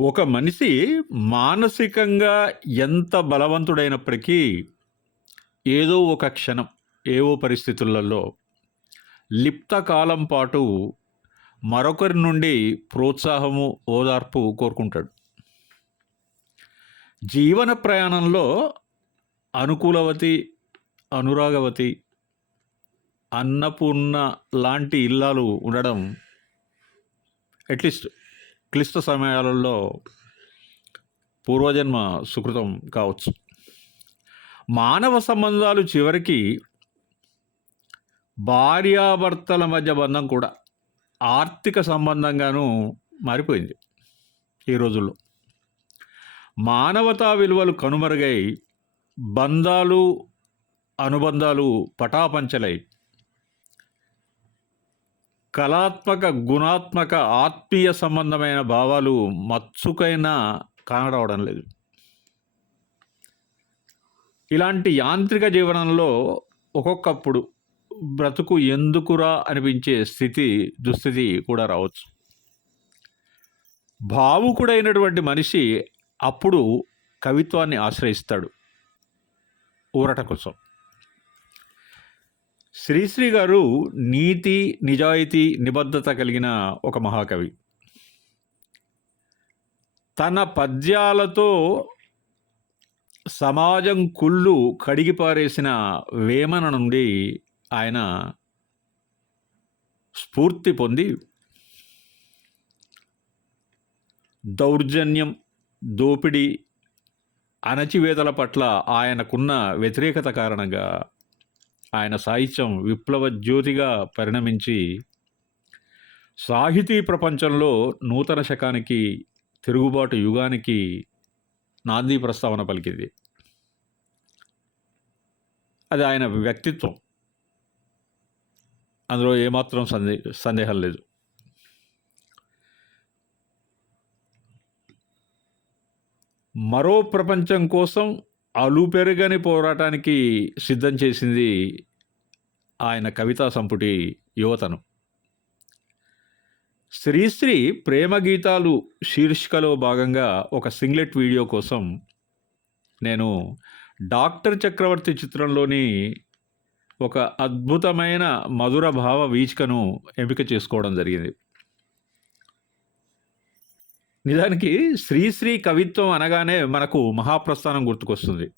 ఒక మనిషి మానసికంగా ఎంత బలవంతుడైనప్పటికీ ఏదో ఒక క్షణం, ఏవో పరిస్థితులలో లిప్త కాలం పాటు మరొకరి నుండి ప్రోత్సాహము, ఓదార్పు కోరుకుంటాడు. జీవన ప్రయాణంలో అనుకూలవతి, అనురాగవతి, అన్నపూర్ణ లాంటి ఇల్లాలు ఉండడం అట్‌లీస్ట్ క్లిష్ట సమయాలలో పూర్వజన్మ సుకృతం కావచ్చు. మానవ సంబంధాలు చివరికి భార్యాభర్తల మధ్య బంధం కూడా ఆర్థిక సంబంధంగాను మారిపోయింది ఈ రోజుల్లో. మానవతా విలువలు కనుమరుగై బంధాలు, అనుబంధాలు పటాపంచలై కళాత్మక, గుణాత్మక, ఆత్మీయ సంబంధమైన భావాలు మత్సుకైనా కానరావడం లేదు. ఇలాంటి యాంత్రిక జీవనంలో ఒక్కొక్కప్పుడు బ్రతుకు ఎందుకురా అనిపించే స్థితి, దుస్థితి కూడా రావచ్చు. భావుకుడైనటువంటి మనిషి అప్పుడు కవిత్వాన్ని ఆశ్రయిస్తాడు. ఊరట కోసం. శ్రీశ్రీ గారు నీతి, నిజాయితీ, నిబద్ధత కలిగిన ఒక మహాకవి. తన పద్యాలతో సమాజం కుళ్ళు కడిగిపారేసిన వేమన నుండి ఆయన స్ఫూర్తి పొంది దౌర్జన్యం, దోపిడీ, అణచివేతల పట్ల ఆయనకున్న వ్యతిరేకత కారణంగా ఆయన సాహిత్యం విప్లవ జ్యోతిగా పరిణమించి సాహితీ ప్రపంచంలో నూతన శకానికి, తిరుగుబాటు యుగానికి నాంది ప్రస్తావన పలికింది. అది ఆయన వ్యక్తిత్వం. అందులో ఏమాత్రం సందే సందేహం లేదు. మరో ప్రపంచం కోసం అలుపెరగని పోరాటానికి సిద్ధం చేసింది ఆయన కవితా సంపుటి యువతను. శ్రీశ్రీ ప్రేమ గీతాలు శీర్షికలో భాగంగా ఒక సింగ్లెట్ వీడియో కోసం నేను 'డాక్టర్ చక్రవర్తి' చిత్రంలోని ఒక అద్భుతమైన మధుర భావ వీచికను ఎంపిక చేసుకోవడం జరిగింది. నిజానికి శ్రీశ్రీ కవిత్వం అనగానే మనకు మహాప్రస్థానం గుర్తుకొస్తుంది.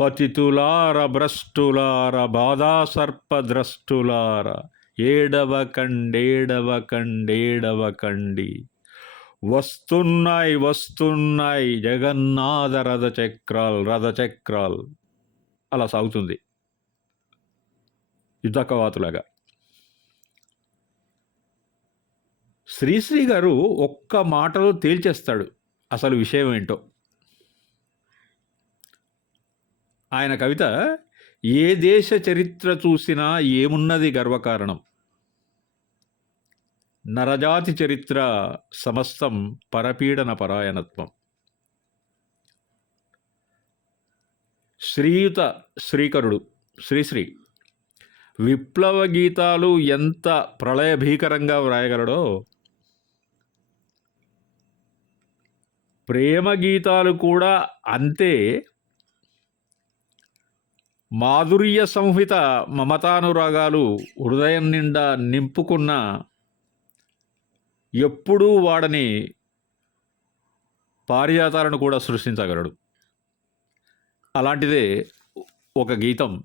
పతితులార భ్రష్టులార బాధా సర్పద్రష్టులార ఏడవ కండేడవ కండేడవ కండి వస్తున్నాయి వస్తున్నాయి జగన్నాథ రథచక్రాల్ రథచక్రాల్ అలా సాగుతుంది. యుద్ధ శ్రీశ్రీ గారు ఒక్క మాటలో తేల్చేస్తాడు అసలు విషయం ఏంటో. ఆయన కవిత ఏ దేశ చరిత్ర చూసినా ఏమున్నది గర్వకారణం. నరజాతి చరిత్ర సమస్తం పరపీడన పరాయణత్వం. శ్రీయుత శ్రీకరుడు శ్రీశ్రీ విప్లవ గీతాలు ఎంత ప్రళయభీకరంగా వ్రాయగలడో ప్రేమ గీతాలు కూడా అంతే మాధుర్య సంహిత మమతానురాగాలు హృదయం నిండా నింపుకున్న ఎప్పుడూ వాడని పారిజాతాలను కూడా సృష్టించగలడు. అలాంటిదే ఒక గీతం.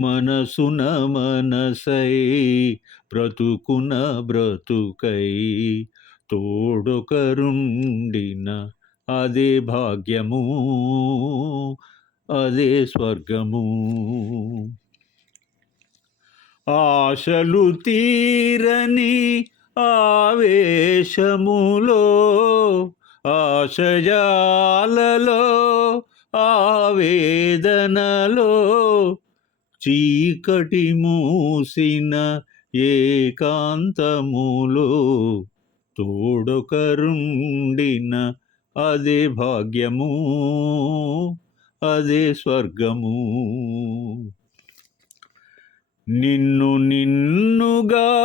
మనసున మనసై బ్రతుకున బ్రతుకై తోడొకరుండిన అదే భాగ్యము అదే స్వర్గము. ఆశలు తీరని ఆవేశములో ఆశయాలలో ఆవేదనలో చీకటి మూసిన ఏకాంతములో తోడొకరుండిన అదే భాగ్యము అదే స్వర్గము. నిన్ను నిన్నుగా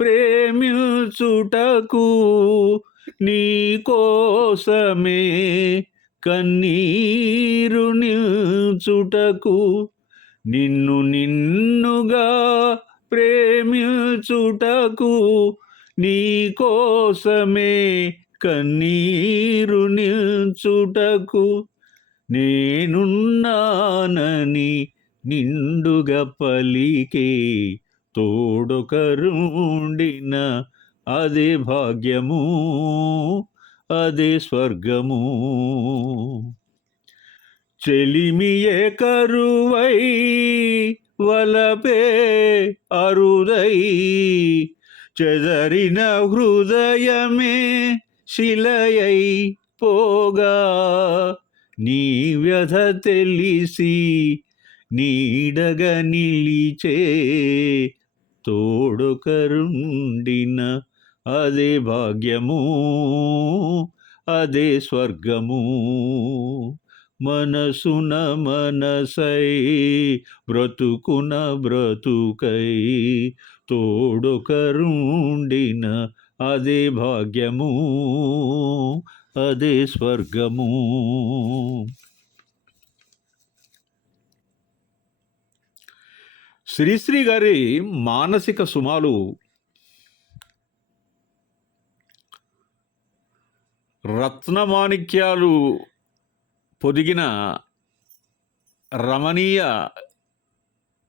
ప్రేమించుటకు నీ కోసమే కన్నీరు నిల్చుటకు నిన్ను నిన్నుగా ప్రేమించుటకు నీ కోసమే కన్నీరు నిల్చుటకు నేనున్నానని నిండుగా పలికే తోడొకరుండిన అదే భాగ్యము అదే స్వర్గము. చెలిమియే కరువై వలపే అరుదై చెదరిన హృదయమే శిలయై పోగా నీ వ్యధ తెలిసి నీడగ నిలిచే తోడుకరుండిన అదే భాగ్యము అదే స్వర్గము. మనసున మనసై బ్రతుకున బ్రతుకై తోడొకరుండిన అదే భాగ్యము అదే స్వర్గము. శ్రీశ్రీ గారి మానసిక సుమాలు రత్నమాణిక్యాలు పొదిగిన రమణీయ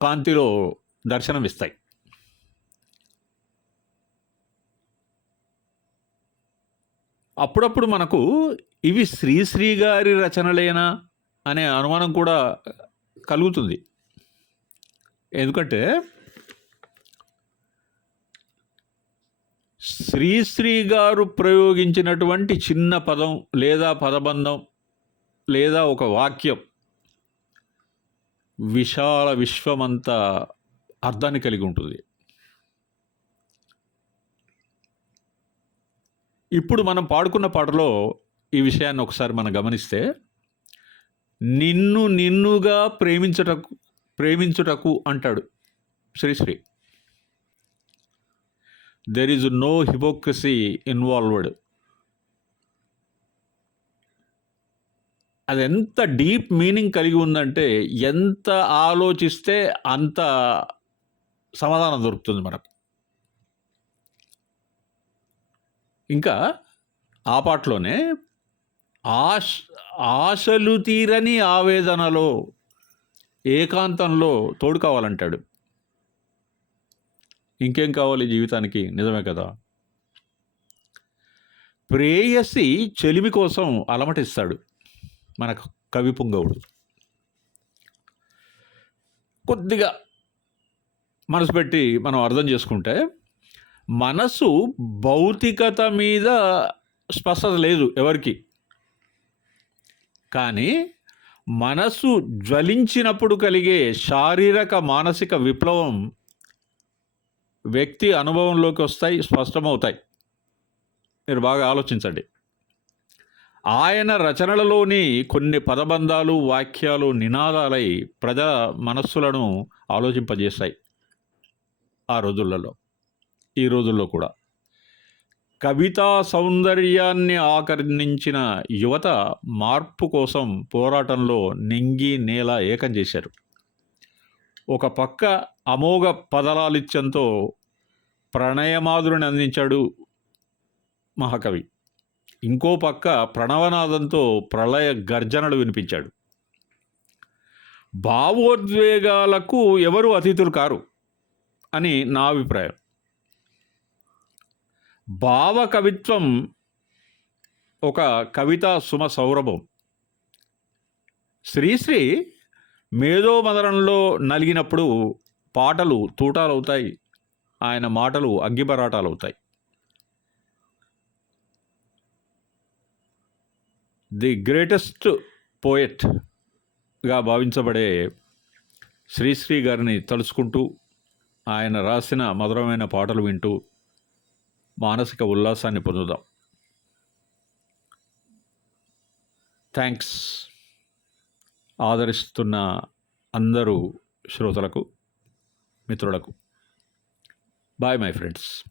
కాంతిలో దర్శనమిస్తాయి. అప్పుడప్పుడు మనకు ఇవి శ్రీశ్రీ గారి రచనలేనా అనే అనుమానం కూడా కలుగుతుంది. ఎందుకంటే శ్రీశ్రీ గారు ప్రయోగించినటువంటి చిన్న పదం లేదా పదబంధం లేదా ఒక వాక్యం విశాల విశ్వమంతా అర్థాన్ని కలిగి ఉంటుంది. ఇప్పుడు మనం పాడుకున్న పాటలో ఈ విషయాన్ని ఒకసారి మనం గమనిస్తే నిన్ను నిన్నుగా ప్రేమించుటకు ప్రేమించుటకు అంటాడు Sri Sri there is no hypocrisy involved అది ఎంత డీప్ మీనింగ్ కలిగి ఉందంటే ఎంత ఆలోచిస్తే అంత సమాధానం దొరుకుతుంది మనకు. ఇంకా ఆ పాటలోనే ఆశ ఆశలు తీరని ఆవేదనలో ఏకాంతంలో తోడు కావాలంటాడు. ఇంకేం కావాలి జీవితానికి? నిజమే కదా? ప్రేయసి చెలిమి కోసం అలమటిస్తాడు. మన కవి పుంగవుడు కొద్దిగా మనసు పెట్టి మనం అర్థం చేసుకుంటే మనసు భౌతికత మీద స్పష్టత లేదు ఎవరికి. కానీ మనసు జ్వలించినప్పుడు కలిగే శారీరక మానసిక విప్లవం వ్యక్తి అనుభవంలోకి వస్తాయి స్పష్టమవుతాయి. మీరు బాగా ఆలోచించండి. ఆయన రచనలలోని కొన్ని పదబంధాలు వాక్యాలు నినాదాలై ప్రజల మనస్సులను ఆలోచింపజేస్తాయి ఆ రోజులలో. ఈ రోజుల్లో కూడా. కవితా సౌందర్యాన్ని ఆకర్ణించిన యువత మార్పు కోసం పోరాటంలో నింగి నేల ఏకం చేశారు. ఒక పక్క అమోఘ పదలాలిత్యంతో ప్రణయమాధురిని అందించాడు మహాకవి. ఇంకో పక్క ప్రణవనాదంతో ప్రళయ గర్జనలు వినిపించాడు. భావోద్వేగాలకు ఎవరు అతిథులు కారు? అని నా అభిప్రాయం. భావ కవిత్వం ఒక కవితా సుమ సౌరభం. శ్రీశ్రీ మేధోమదనంలో నలిగినప్పుడు పాటలు తూటాలవుతాయి. ఆయన మాటలు అగ్గిపరాటాలవుతాయి ది గ్రేటెస్ట్ పోయెట్గా భావించబడే శ్రీశ్రీ గారిని తలుచుకుంటూ ఆయన రాసిన మధురమైన పాటలు వింటూ మానసిక ఉల్లాసాన్ని పొందుదాం. థ్యాంక్స్ ఆదరిస్తున్న అందరూ శ్రోతలకు మిత్రులకు. Bye my friends.